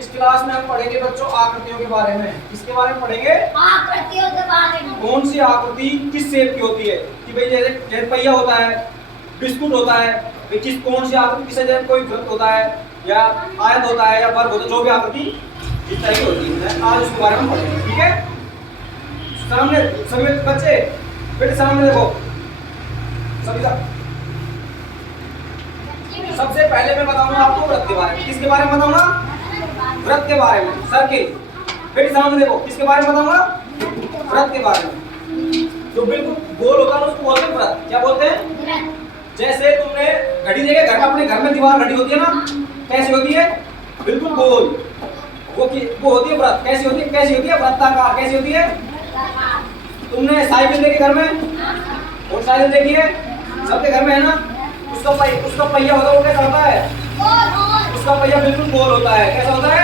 इस क्लास में हम पढ़ेंगे बच्चों आकृतियों के बारे में। किसके बारे में पढ़ेंगे? आकृतियों के बारे में। कौन सी आकृति किस शेप की होती है कि भाई जैसे पहिया होता है, बिस्कुट होता है, भाई किस कौन सी आकृति किसे जैसे कोई वृत्त होता है या आयत होता है या वर्ग होता है, जो भी आकृति इस तरह की होती है। आज उसके बारे में पढ़ेंगे, ठीक है? सामने सभी बच्चे बेटे सामने देखो सभी का। सबसे पहले मैं बताऊंगा आपको वृत्त के बारे में। किसके बारे में बताऊंगा? वृत्त के बारे में। सर्किल बेटे सामने देखो, किसके बारे में बताऊंगा? वृत्त के बारे में। जो बिल्कुल गोल होता है उसको बोलते हैं वृत्त। क्या बोलते हैं? जैसे तुमने घड़ी देखे घर में, अपने घर में दीवार घड़ी होती है ना, कैसी होती है? बिल्कुल गोल। वो होती है वृत्त। कैसी होती है? कैसी होती है? वृत्ताकार। कैसी होती है? तुमने साइकिल देखी घर में? और साइकिल देखी है? सबके घर में है ना? उसका पहिया होता है, वो कैसा होता है? उसका पहिया बिल्कुल गोल होता है। कैसा होता है?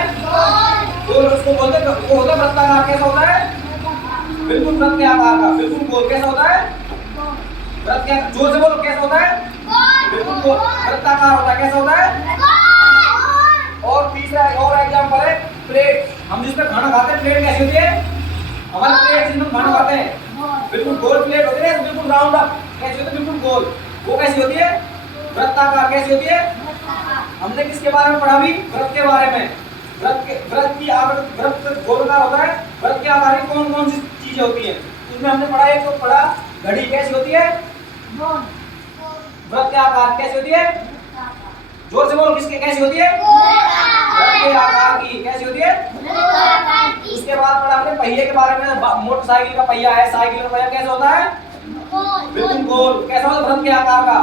गोल। उसको बोलते हैं, वो होता है वृत्ताकार। कैसा होता है? बिल्कुल वृत्त के आकार का, बिल्कुल गोल। कैसा होता है? वृत्त के, जोर से बोलो, कैसा होता है? बिल्कुल गोल वृत्ताकार होता है। कैसा होता है? और तीसरा और एग्जांपल है प्लेट। हम जिसमें खाना खाते हैं, प्लेट कैसी होती है? हमारी प्लेट जिसमें खाना खाते हैं बिल्कुल गोल प्लेट होती है, बिल्कुल राउंड अप। कैसी होती है? बिल्कुल गोल। वो कैसी होती है? वृत्ताकार। कैसी होती है? हमने किसके बारे में पढ़ा? भी वृत्त के बारे में। वृत्त की आकृति, वृत्त गोलाकार होता है। वृत्त के आकार की कौन कौन सी चीजें होती हैं उसमें हमने पढ़ा। एक तो पढ़ा घड़ी कैसी होती है? वृत्त के आकार। कैसी होती है? जोर से बोलो, किसके कैसी होती है? वृत्त के आकार की। कैसी होती है? उसके बाद पढ़ा हमने पहिए के बारे में। मोटरसाइकिल का पहिया है, साइकिल का पहिया कैसा होता है? बिल्कुल गोल। कैसा होता है? वृत्त के आकार का।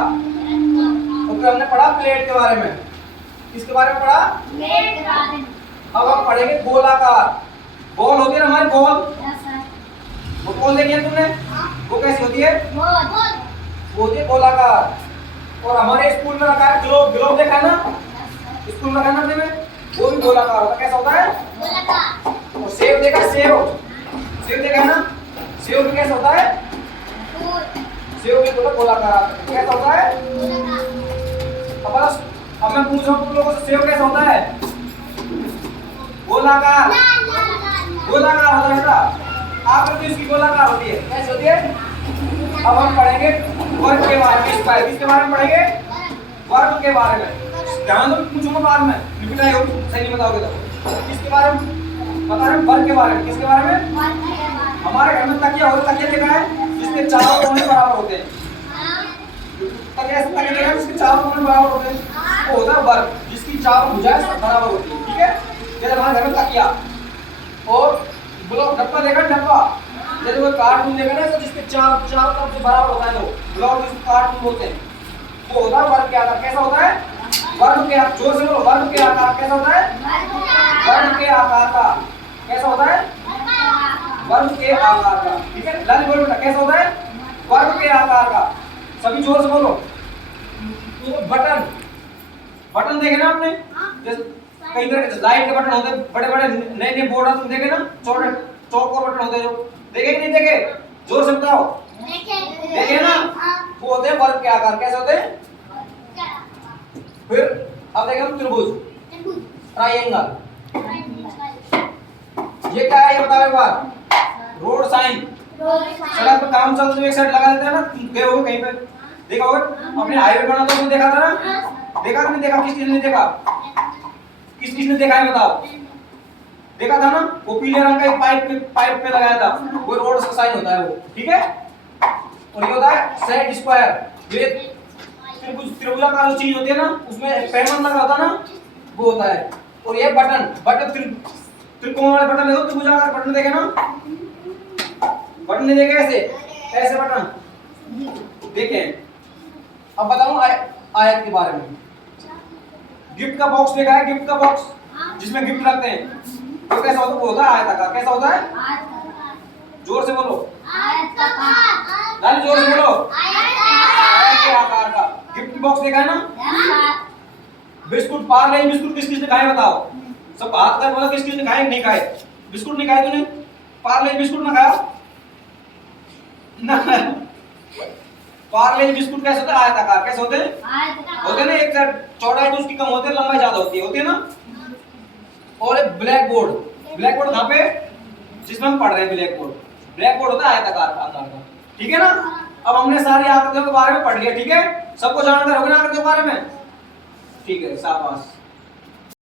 और फिर हमने पढ़ा प्लेट के बारे में। किसके बारे में पढ़ा? प्लेट के बारे में। अब हम पढ़ेंगे गोलाकार। बॉल होती है ना हमारी, बॉल। वो बॉल देखी है तुमने? वो कैसी होती है? वो होती है गोलाकार। और हमारे स्कूल में रखा है ग्लोब। ग्लोब देखा है ना? स्कूल में रखा है ना अपने में? वो भी गोलाकार होता है। कैसा होता है? गोलाकार। और सेब देखा है? सेब सेब देखा है ना? सेब भी कैसा होता है? सेब भी गोलाकार। कैसा होता है? अब मैं पूछ रहा हूँ तुम लोगों से, सेब कैसा होता है? गोलाकार। गोलाकार होता है बेटा। आकृति उसकी गोलाकार होती है। कैसी होती है? अब हम पढ़ेंगे वर्ग के बारे में। किसके बारे में पढ़ेंगे? वर्ग के बारे में। ध्यान दो, पूछूंगा बाद में, रिपीट आएगा, सही नहीं बताओगे तो। किसके बारे में बता रहे हैं? वर्ग के बारे में। किसके बारे में? हमारे घर में तकिया होता है। तकिया देखा है? जिसके चारों कोने बराबर होते हैं। तकिया देखा है? जिसके चारों कोने बराबर होते हैं, वो होता है वर्ग। जिसकी चारों भुजाएं बराबर होती है। ठीक है? जैसे हमारे घर में तकिया। और ब्लॉक डब्बा देखा? डब्बा जैसे वो कार्टून देखा ना, तो जिसके चारों तरफ से बराबर होता है, वो ब्लॉक जिसको कार्टून बोलते हैं, वो होता है वर्ग के आकार। कैसा होता है? वर्ग के आकार। जोर से बोलो, वर्ग के आकार। कैसा होता है? वर्ग के आकार का। कैसा होता है? वर्ग के आकार का। ठीक है? लाली बोलो बेटा, कैसा होता है? वर्ग के आकार का। सभी जोर से बोलो। तो बटन, बटन देखे ना आपने? जैसे कई तरह के लाइट के बटन होते हैं, बड़े बड़े नए नए बोर्ड तुम देखे ना, छोटे चौकोर बटन होते हैं, जो देखे कि नहीं देखे? जोर से बताओ। देखे ना? वो होते हैं वर्ग के आकार। कैसे होते हैं? फिर अब देखें हम त्रिभुज, ट्रायंगल। ये क्या है? ये बताओ एक बार। Road sign. सड़क पे काम चलते हुए एक साइड लगा देते हैं ना, गए हो कहीं पे, देखा होगा अपने हाईवे बना तो देखा था ना? देखा कि नहीं देखा? किस ने देखा? किस ने देखा है बताओ? देखा था ना? वो पीले रंग का एक पाइप पे लगाया था, वो रोड का साइन होता है वो। ठीक है? और ये होता है सेट स्क्वायर। ये त्रिभुजाकार जो चीज होती है ना, उसमें पैमाना लगा होता है ना, वो होता है। और ये बटन त्रिकोण वाले बटन देखो, त्रिभुजाकार बटन देखे ना? बटन नहीं देखे? ऐसे बटन देखे। अब बताऊं आयत के बारे में। गिफ्ट का बॉक्स देखा है? गिफ्ट का बॉक्स जिसमें गिफ्ट रखते हैं, वो कैसा होता है? वो होता है आयताकार। कैसा होता है? जोर से बोलो। जोर से बोलो। आयत के आकार का। गिफ्ट बॉक्स देखा है ना? बिस्कुट, पार्ले बिस्कुट किस ने खाए बताओ? सब हाथ कर बोलो, किस ने खाए? नहीं खाए। बिस्कुट नहीं खाए तूने? पार्ले बिस्कुट ना खाया ना? पार्ले बिस्कुट कैसे होते हैं? आयताकार। कैसे होते हैं? होते हैं ना? एक साइड चौड़ाई तो उसकी कम होती है, लंबाई ज्यादा होती है ना? और एक ब्लैक बोर्ड। ब्लैक बोर्ड कहाँ पे, जिसमें हम पढ़ रहे हैं ब्लैक बोर्ड। ब्लैक बोर्ड होता है आयताकार आकार का, ठीक है ना। अब हमने सारी आकृतियों के बारे में पढ़ लिया, ठीक है, सबको जानकार हो गया आकृतियों के बारे में, ठीक है, शाबाश।